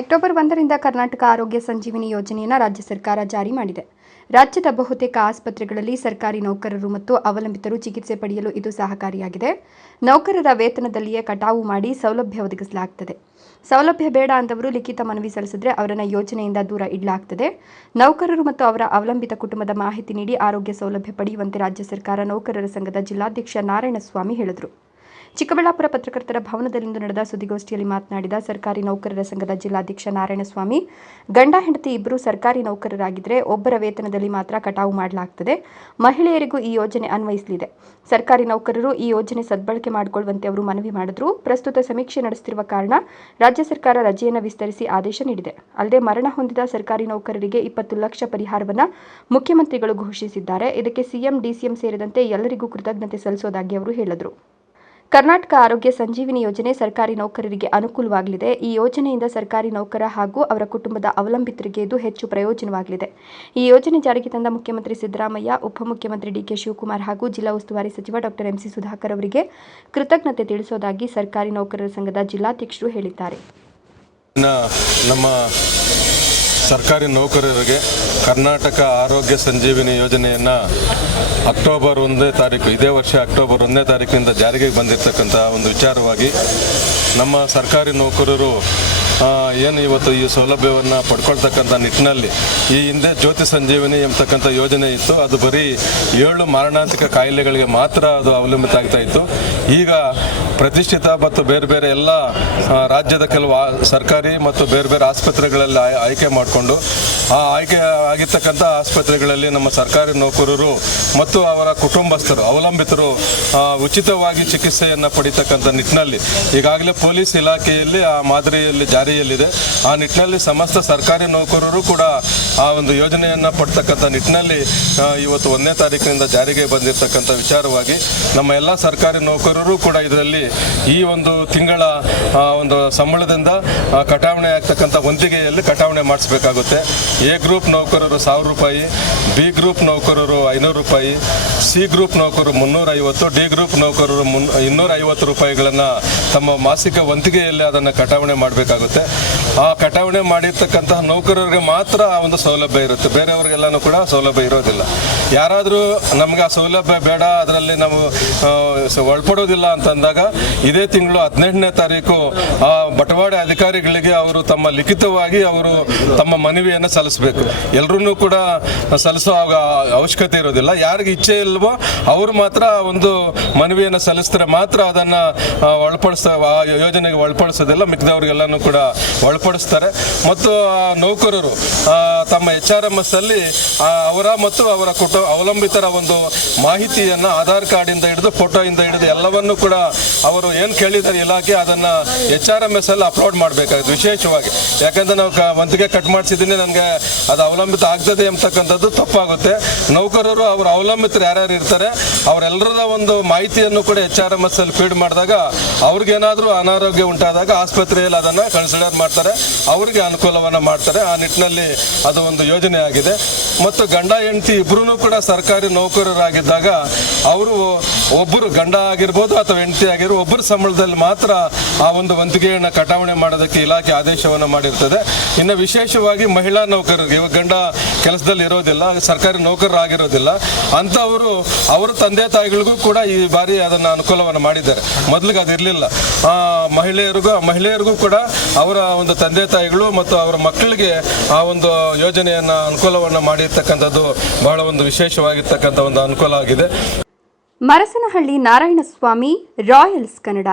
October 1ರಿಂದ Karnataka ಆರೋಗ್ಯ ಸಂಜೀವಿನಿ ಯೋಜನೆಯನ್ನು ರಾಜ್ಯ ಸರ್ಕಾರ ಜಾರಿ ಮಾಡಿದೆ. ರಾಜ್ಯದ ಬಹುತೇಕ ಆಸ್ಪತ್ರೆಗಳಲ್ಲಿ ಸರ್ಕಾರಿ ನೌಕರರು ಮತ್ತು ಅವಲಂಬಿತರು ಚಿಕಿತ್ಸೆ ಪಡೆಯಲು ಇದು ಸಹಕಾರಿಯಾಗಿದೆ. ನೌಕರರ ವೇತನದಲ್ಲಿಯೇ ಕಟಾವು ಮಾಡಿ ಸೌಲಭ್ಯ ಒದಗಿಸಲಾಗುತ್ತದೆ. ಸೌಲಭ್ಯ ಬೇಡ ಅಂದವರು ಲಿಖಿತ ಮನವಿ ಸಲ್ಲಿಸಿದರೆ ಅವರನ್ನು ಯೋಜನೆಯಿಂದ ದೂರ ಇಡಲಾಗುತ್ತದೆ. ನೌಕರರು ಮತ್ತು ಅವರ ಅವಲಂಬಿತ ಕುಟುಂಬದ ಮಾಹಿತಿ ನೀಡಿ ಆರೋಗ್ಯ ಸೌಲಭ್ಯ ಪಡೆಯುವಂತೆ ರಾಜ್ಯ ಸರ್ಕಾರ ನೌಕರರ ಸಂಘದ ಜಿಲ್ಲಾಧ್ಯಕ್ಷ ನಾರಾಯಣಸ್ವಾಮಿ ಹೇಳಿದರು. ಚಿಕ್ಕಬಳ್ಳಾಪುರ ಪತ್ರಕರ್ತರ ಭವನದಲ್ಲಿಂದು ನಡೆದ ಸುದ್ದಿಗೋಷ್ಠಿಯಲ್ಲಿ ಮಾತನಾಡಿದ ಸರ್ಕಾರಿ ನೌಕರರ ಸಂಘದ ಜಿಲ್ಲಾಧ್ಯಕ್ಷ ನಾರಾಯಣಸ್ವಾಮಿ, ಗಂಡ ಹೆಂಡತಿ ಇಬ್ಬರು ಸರ್ಕಾರಿ ನೌಕರರಾಗಿದ್ದರೆ ಒಬ್ಬರ ವೇತನದಲ್ಲಿ ಮಾತ್ರ ಕಟಾವು ಮಾಡಲಾಗುತ್ತದೆ. ಮಹಿಳೆಯರಿಗೂ ಈ ಯೋಜನೆ ಅನ್ವಯಿಸಲಿದೆ. ಸರ್ಕಾರಿ ನೌಕರರು ಈ ಯೋಜನೆ ಸದ್ಬಳಕೆ ಮಾಡಿಕೊಳ್ಳುವಂತೆ ಅವರು ಮನವಿ ಮಾಡಿದರು. ಪ್ರಸ್ತುತ ಸಮೀಕ್ಷೆ ನಡೆಸುತ್ತಿರುವ ಕಾರಣ ರಾಜ್ಯ ಸರ್ಕಾರ ರಜೆಯನ್ನು ವಿಸ್ತರಿಸಿ ಆದೇಶ ನೀಡಿದೆ. ಅಲ್ಲದೆ ಮರಣ ಹೊಂದಿದ ಸರ್ಕಾರಿ ನೌಕರರಿಗೆ 20 ಲಕ್ಷ ಪರಿಹಾರವನ್ನು ಮುಖ್ಯಮಂತ್ರಿಗಳು ಘೋಷಿಸಿದ್ದಾರೆ. ಇದಕ್ಕೆ ಸಿಎಂ, ಡಿಸಿಎಂ ಸೇರಿದಂತೆ ಎಲ್ಲರಿಗೂ ಕೃತಜ್ಞತೆ ಸಲ್ಲಿಸುವುದಾಗಿ ಅವರು ಹೇಳಿದರು. ಕರ್ನಾಟಕ ಆರೋಗ್ಯ ಸಂಜೀವಿನಿ ಯೋಜನೆ ಸರ್ಕಾರಿ ನೌಕರರಿಗೆ ಅನುಕೂಲವಾಗಲಿದೆ. ಈ ಯೋಜನೆಯಿಂದ ಸರ್ಕಾರಿ ನೌಕರ ಹಾಗೂ ಅವರ ಕುಟುಂಬದ ಅವಲಂಬಿತರಿಗೆ ಇದು ಹೆಚ್ಚು ಪ್ರಯೋಜನವಾಗಲಿದೆ. ಈ ಯೋಜನೆ ಜಾರಿಗೆ ತಂದ ಮುಖ್ಯಮಂತ್ರಿ ಸಿದ್ದರಾಮಯ್ಯ, ಉಪಮುಖ್ಯಮಂತ್ರಿ ಡಿಕೆ ಶಿವಕುಮಾರ್ ಹಾಗೂ ಜಿಲ್ಲಾ ಉಸ್ತುವಾರಿ ಸಚಿವ ಡಾ ಎಂಸಿ ಸುಧಾಕರ್ ಅವರಿಗೆ ಕೃತಜ್ಞತೆ ತಿಳಿಸುವುದಾಗಿ ಸರ್ಕಾರಿ ನೌಕರರ ಸಂಘದ ಜಿಲ್ಲಾಧ್ಯಕ್ಷರು ಹೇಳಿದ್ದಾರೆ. ನಮ್ಮ ಸರ್ಕಾರಿ ನೌಕರರಿಗೆ ಕರ್ನಾಟಕ ಆರೋಗ್ಯ ಸಂಜೀವಿನಿ ಯೋಜನೆಯನ್ನು ಅಕ್ಟೋಬರ್ 1ನೇ ತಾರೀಕು ಇದೇ ವರ್ಷ ಅಕ್ಟೋಬರ್ 1ನೇ ತಾರೀಕಿನಿಂದ ಜಾರಿಗೆ ಬಂದಿರತಕ್ಕಂಥ ಒಂದು ವಿಚಾರವಾಗಿ ನಮ್ಮ ಸರ್ಕಾರಿ ನೌಕರರು ಏನು ಇವತ್ತು ಈ ಸೌಲಭ್ಯವನ್ನು ಪಡ್ಕೊಳ್ತಕ್ಕಂಥ ನಿಟ್ಟಿನಲ್ಲಿ ಈ ಹಿಂದೆ ಜ್ಯೋತಿ ಸಂಜೀವಿನಿ ಎಂಬತಕ್ಕಂಥ ಯೋಜನೆ ಇತ್ತು. ಅದು ಬರೀ 7 ಮಾರಣಾಂತಿಕ ಕಾಯಿಲೆಗಳಿಗೆ ಮಾತ್ರ ಅದು ಅವಲಂಬಿತ ಆಗ್ತಾ ಇತ್ತು. ಈಗ ಪ್ರತಿಷ್ಠಿತ ಮತ್ತು ಬೇರೆ ಬೇರೆ ಎಲ್ಲ ರಾಜ್ಯದ ಕೆಲವು ಸರ್ಕಾರಿ ಮತ್ತು ಬೇರೆ ಬೇರೆ ಆಸ್ಪತ್ರೆಗಳಲ್ಲಿ ಆಯ್ಕೆ ಮಾಡಿಕೊಂಡು ಆ ಆಯ್ಕೆ ಆಗಿರ್ತಕ್ಕಂಥ ಆಸ್ಪತ್ರೆಗಳಲ್ಲಿ ನಮ್ಮ ಸರ್ಕಾರಿ ನೌಕರರು ಮತ್ತು ಅವರ ಕುಟುಂಬಸ್ಥರು ಅವಲಂಬಿತರು ಉಚಿತವಾಗಿ ಚಿಕಿತ್ಸೆಯನ್ನು ಪಡಿತಕ್ಕಂಥ ನಿಟ್ಟಿನಲ್ಲಿ ಈಗಾಗಲೇ ಪೊಲೀಸ್ ಇಲಾಖೆಯಲ್ಲಿ ಆ ಮಾದರಿಯಲ್ಲಿ ಜಾರಿಯಲ್ಲಿದೆ. ಆ ನಿಟ್ಟಿನಲ್ಲಿ ಸಮಸ್ತ ಸರ್ಕಾರಿ ನೌಕರರು ಕೂಡ ಆ ಒಂದು ಯೋಜನೆಯನ್ನು ಪಡ್ತಕ್ಕಂಥ ನಿಟ್ಟಿನಲ್ಲಿ ಇವತ್ತು 1ನೇ ತಾರೀಕಿನಿಂದ ಜಾರಿಗೆ ಬಂದಿರತಕ್ಕಂಥ ವಿಚಾರವಾಗಿ ನಮ್ಮ ಎಲ್ಲ ಸರ್ಕಾರಿ ನೌಕರರು ಕೂಡ ಇದರಲ್ಲಿ ಈ ಒಂದು ತಿಂಗಳ ಒಂದು ಸಂಬಳದಿಂದ ಕಟಾವಣೆ ಆಗ್ತಕ್ಕಂಥ ವಂತಿಗೆಯಲ್ಲಿ ಕಟಾವಣೆ ಮಾಡಿಸಬೇಕಾಗುತ್ತೆ. ಎ ಗ್ರೂಪ್ ನೌಕರರು 1000 ರೂಪಾಯಿ, ಬಿ ಗ್ರೂಪ್ ನೌಕರರು 500 ರೂಪಾಯಿ, ಸಿ ಗ್ರೂಪ್ ನೌಕರರು 350, ಡಿ ಗ್ರೂಪ್ ನೌಕರರು 250 ರೂಪಾಯಿಗಳನ್ನು ತಮ್ಮ ಮಾಸಿಕ ವಂತಿಗೆಯಲ್ಲಿ ಅದನ್ನು ಕಟಾವಣೆ ಮಾಡಬೇಕಾಗುತ್ತೆ. ಆ ಕಟಾವಣೆ ಮಾಡಿರ್ತಕ್ಕಂತಹ ನೌಕರರಿಗೆ ಮಾತ್ರ ಆ ಒಂದು ಸೌಲಭ್ಯ ಇರುತ್ತೆ, ಬೇರೆಯವರಿಗೆಲ್ಲನೂ ಕೂಡ ಸೌಲಭ್ಯ ಇರೋದಿಲ್ಲ. ಯಾರಾದರೂ ನಮಗೆ ಆ ಸೌಲಭ್ಯ ಬೇಡ, ಅದರಲ್ಲಿ ನಾವು ಒಳಪಡೋದಿಲ್ಲ ಅಂತಂದಾಗ ಇದೇ ತಿಂಗಳು 18ನೇ ತಾರೀಕು ಆ ಬಟವಾಡೆ ಅಧಿಕಾರಿಗಳಿಗೆ ಅವರು ತಮ್ಮ ಲಿಖಿತವಾಗಿ ಅವರು ತಮ್ಮ ಮನವಿಯನ್ನು ಸಲ್ಲಿಸಬೇಕು. ಎಲ್ಲರೂ ಕೂಡ ಸಲ್ಲಿಸೋ ಅವಶ್ಯಕತೆ ಇರೋದಿಲ್ಲ. ಯಾರಿಗೆ ಇಚ್ಛೆ ಇಲ್ವೋ ಅವರು ಮಾತ್ರ ಒಂದು ಮನವಿಯನ್ನು ಸಲ್ಲಿಸಿದ್ರೆ ಮಾತ್ರ ಅದನ್ನು ಆ ಯೋಜನೆಗೆ ಒಳಪಡಿಸೋದಿಲ್ಲ, ಮಿಕ್ಕಿದವ್ರಿಗೆಲ್ಲನೂ ಕೂಡ ಒಳಪಡಿಸ್ತಾರೆ. ಮತ್ತು ನೌಕರರು ತಮ್ಮ HRMS ಅಲ್ಲಿ ಅವರ ಮತ್ತು ಅವರ ಅವಲಂಬಿತರ ಒಂದು ಮಾಹಿತಿಯನ್ನು ಆಧಾರ್ ಕಾರ್ಡಿಂದ ಹಿಡಿದು ಫೋಟೋಯಿಂದ ಹಿಡಿದು ಎಲ್ಲವನ್ನೂ ಕೂಡ ಅವರು ಏನು ಕೇಳಿದ್ದಾರೆ ಇಲಾಖೆ ಅದನ್ನು HRMS ಅಲ್ಲಿ ಅಪ್ಲೋಡ್ ಮಾಡಬೇಕಾಗುತ್ತೆ ವಿಶೇಷವಾಗಿ. ಯಾಕಂದರೆ ನಾವು ವಂತಿಗೆ ಕಟ್ ಮಾಡಿಸಿದ್ದೀನಿ, ನನಗೆ ಅದು ಅವಲಂಬಿತ ಆಗ್ತದೆ ಎಂಬತಕ್ಕಂಥದ್ದು ತಪ್ಪಾಗುತ್ತೆ. ನೌಕರರು ಅವರ ಅವಲಂಬಿತರು ಯಾರ್ಯಾರು ಇರ್ತಾರೆ ಅವರೆಲ್ಲರದ ಒಂದು ಮಾಹಿತಿಯನ್ನು ಕೂಡ HRMS ಅಲ್ಲಿ ಫೀಡ್ ಮಾಡಿದಾಗ ಅವ್ರಿಗೇನಾದರೂ ಅನಾರೋಗ್ಯ ಉಂಟಾದಾಗ ಆಸ್ಪತ್ರೆಯಲ್ಲಿ ಅದನ್ನು ಕನ್ಸಿಡರ್ ಮಾಡ್ತಾರೆ, ಅವರಿಗೆ ಅನುಕೂಲವನ್ನು ಮಾಡ್ತಾರೆ. ಆ ನಿಟ್ಟಿನಲ್ಲಿ ಅದು ಒಂದು ಯೋಜನೆ ಆಗಿದೆ. ಮತ್ತು ಗಂಡ ಹೆಂಡತಿ ಇಬ್ಬರೂ ಕೂಡ ಸರ್ಕಾರಿ ನೌಕರರಾಗಿದ್ದಾಗ ಅವರು ಒಬ್ಬರು ಗಂಡ ಆಗಿರ್ಬೋದು ಅಥವಾ ಹೆಂಡತಿ ಆಗಿರ್ಬೋದು ಒಬ್ಬರು ಸಂಬಳದಲ್ಲಿ ಮಾತ್ರ ಆ ಒಂದು ವಂತಿಗೆಯನ್ನು ಕಟಾವಣೆ ಮಾಡೋದಕ್ಕೆ ಇಲಾಖೆ ಆದೇಶವನ್ನು ಮಾಡಿರ್ತದೆ. ಇನ್ನು ವಿಶೇಷವಾಗಿ ಮಹಿಳಾ ನೌಕರರಿಗೆ, ಇವಾಗ ಗಂಡ ಕೆಲಸದಲ್ಲಿ ಇರೋದಿಲ್ಲ, ಸರ್ಕಾರಿ ನೌಕರರಾಗಿರೋದಿಲ್ಲ ಅಂಥವರು ಅವರ ತಂದೆ ತಾಯಿಗಳಿಗೂ ಕೂಡ ಈ ಬಾರಿ ಅದನ್ನು ಅನುಕೂಲವನ್ನು ಮಾಡಿದ್ದಾರೆ. ಮೊದಲಿಗೆ ಅದಿರಲಿಲ್ಲ. ಮಹಿಳೆಯರಿಗೂ ಕೂಡ ಅವರ ಒಂದು ತಂದೆ ತಾಯಿಗಳು ಮತ್ತು ಅವರ ಮಕ್ಕಳಿಗೆ ಆ ಒಂದು ಯೋಜನೆಯನ್ನು ಅನುಕೂಲವನ್ನು ಮಾಡಿರ್ತಕ್ಕಂಥದ್ದು ಬಹಳ ಒಂದು ವಿಶೇಷವಾಗಿರ್ತಕ್ಕಂಥ ಒಂದು ಅನುಕೂಲ ಆಗಿದೆ. ಮರಸನಹಳ್ಳಿ ನಾರಾಯಣಸ್ವಾಮಿ, ರಾಯಲ್ಸ್ ಕನ್ನಡ.